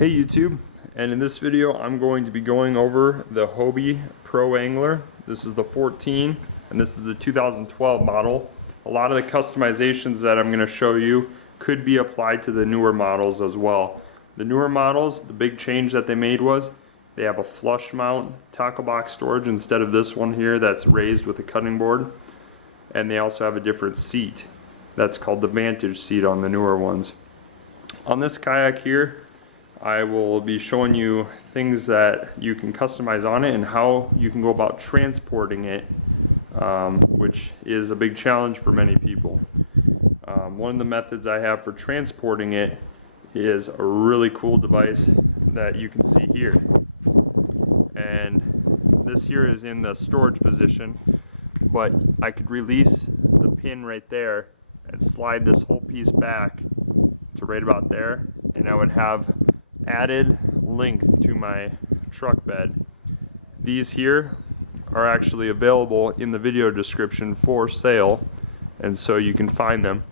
Hey YouTube, and in this video I'm going to be going over the Hobie Pro Angler. This is the 14 and this is the 2012 model. A lot of the customizations that I'm going to show you could be applied to the newer models as well. The newer models, the big change that they made was they have a flush mount tackle box storage instead of this one here that's raised with a cutting board, and they also have a different seat that's called the Vantage seat on the newer ones. On this kayak here, I will be showing you things that you can customize on it and how you can go about transporting it, which is a big challenge for many people. One of the methods I have for transporting it is a really cool device that you can see here. And this here is in the storage position, but I could release the pin right there and slide this whole piece back to right about there, and I would have added length to my truck bed. These here are actually available in the video description for sale, and so you can find them.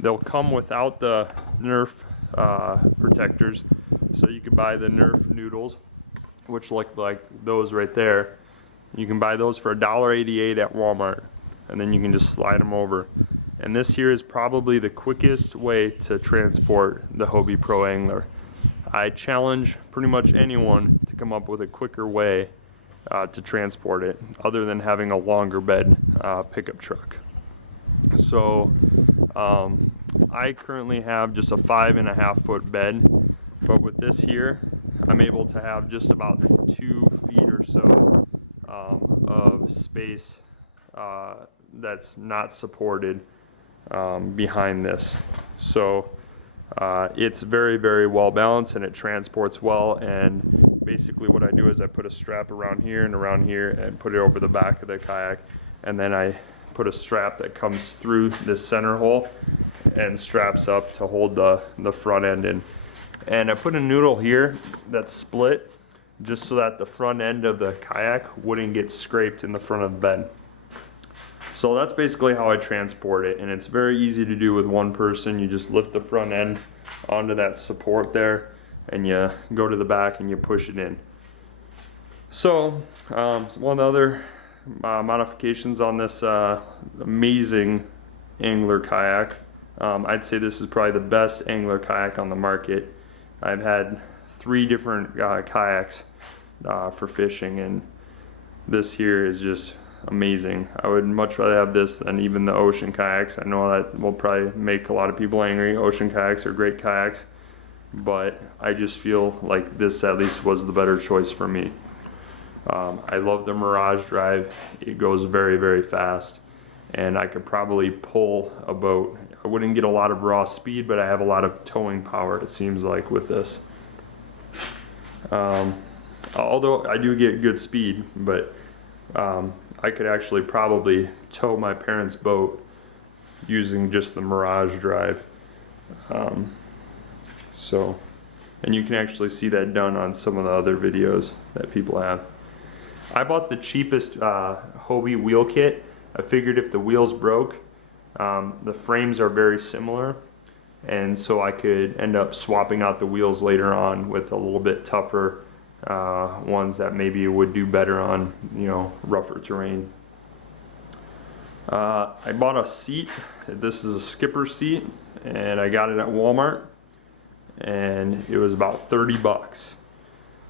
They'll come without the Nerf protectors, so you can buy the Nerf noodles, which look like those right there. You can buy those for $1.88 at Walmart, and then you can just slide them over. And this here is probably the quickest way to transport the Hobie Pro Angler. I challenge pretty much anyone to come up with a quicker way to transport it, other than having a longer bed pickup truck. So I currently have just a 5.5 foot bed, but with this here, I'm able to have just about 2 feet or so of space that's not supported behind this. So it's very, very well balanced, and it transports well. And basically what I do is I put a strap around here and put it over the back of the kayak, and then I put a strap that comes through this center hole and straps up to hold the front end in. And I put a noodle here that's split just so that the front end of the kayak wouldn't get scraped in the front of the bed. So that's basically how I transport it, and it's very easy to do with one person. You just lift the front end onto that support there, and you go to the back and you push it in. So one of the other modifications on this amazing Angler kayak, I'd say this is probably the best Angler kayak on the market. I've had 3 different kayaks for fishing, and this here is just amazing. I would much rather have this than even the ocean kayaks. I know that will probably make a lot of people angry. Ocean kayaks are great kayaks, but I just feel like this at least was the better choice for me. I love the Mirage drive. It goes very, very fast, and I could probably pull a boat. I wouldn't get a lot of raw speed, but I have a lot of towing power, it seems like, with this. Although I do get good speed, but I could actually probably tow my parents' boat using just the Mirage drive. And you can actually see that done on some of the other videos that people have. I bought the cheapest Hobie wheel kit. I figured if the wheels broke, the frames are very similar, and so I could end up swapping out the wheels later on with a little bit tougher ones that maybe would do better on, rougher terrain. I bought a seat. This is a skipper seat, and I got it at Walmart, and it was about 30 bucks.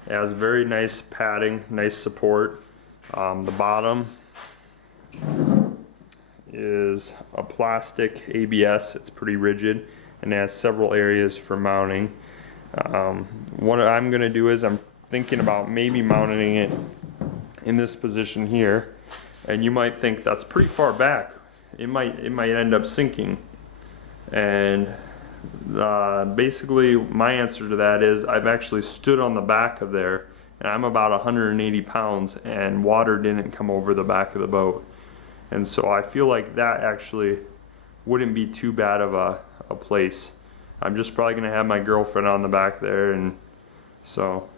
It has very nice padding, nice support. The bottom is a plastic ABS. It's pretty rigid, and it has several areas for mounting. What I'm going to do is I'm thinking about maybe mounting it in this position here, and you might think that's pretty far back. It might end up sinking, and basically my answer to that is I've actually stood on the back of there, and I'm about 180 pounds, and water didn't come over the back of the boat, and so I feel like that actually wouldn't be too bad of a place. I'm just probably gonna have my girlfriend on the back there, and so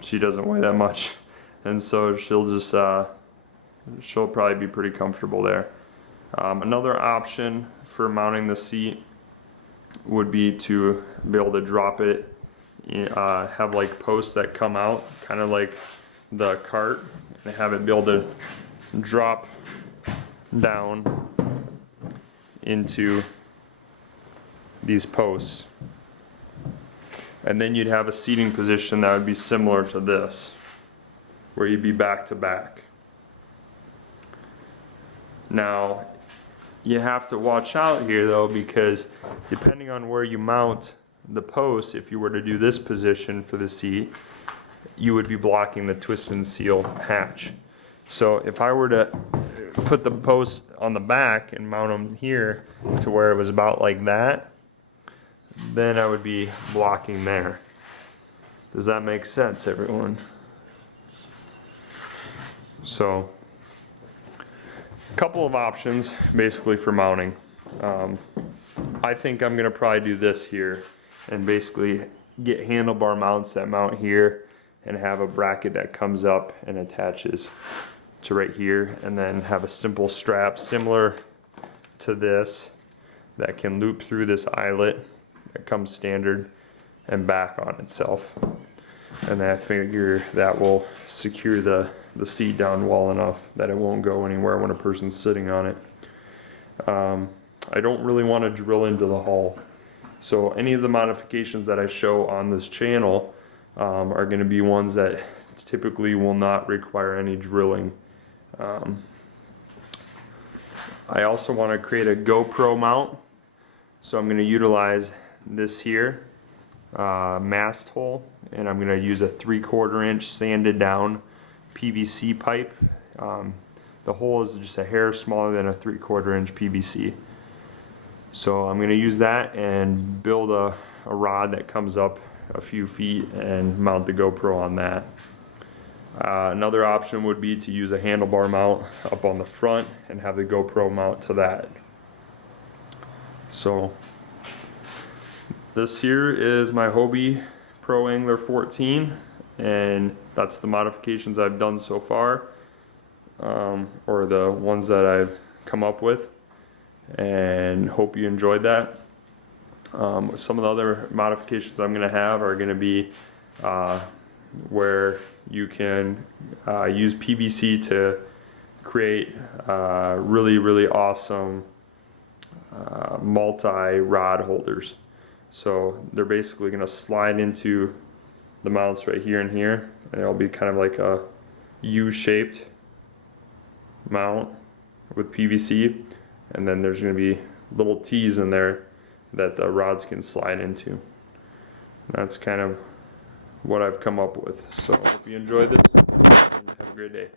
she doesn't weigh that much, and so she'll probably be pretty comfortable there. Another option for mounting the seat would be to be able to drop it have like posts that come out, kind of like the cart, and have it be able to drop down into these posts. And then you'd have a seating position that would be similar to this, where you'd be back to back. Now, you have to watch out here though, because depending on where you mount the post, if you were to do this position for the seat, you would be blocking the twist and seal hatch. So if I were to put the post on the back and mount them here to where it was about like that, then I would be blocking there. Does that make sense, everyone? So, a couple of options basically for mounting. I think I'm gonna probably do this here and basically get handlebar mounts that mount here and have a bracket that comes up and attaches to right here, and then have a simple strap similar to this that can loop through this eyelet that comes standard and back on itself. And I figure that will secure the seat down well enough that it won't go anywhere when a person's sitting on it. I don't really want to drill into the hull. So any of the modifications that I show on this channel are going to be ones that typically will not require any drilling. I also want to create a GoPro mount, so I'm going to utilize this here mast hole, and I'm going to use a 3/4 inch sanded down PVC pipe. The hole is just a hair smaller than a 3/4 inch PVC. So I'm going to use that and build a rod that comes up a few feet and mount the GoPro on that. Another option would be to use a handlebar mount up on the front and have the GoPro mount to that. So this here is my Hobie Pro Angler 14, and that's the modifications I've done so far, or the ones that I've come up with, and hope you enjoyed that. Some of the other modifications I'm going to have are going to be where you can use PVC to create really awesome multi-rod holders. So they're basically going to slide into the mounts right here and here, and it'll be kind of like a U-shaped mount with PVC, and then there's going to be little T's in there that the rods can slide into. That's kind of what I've come up with. So I hope you enjoyed this, and have a great day.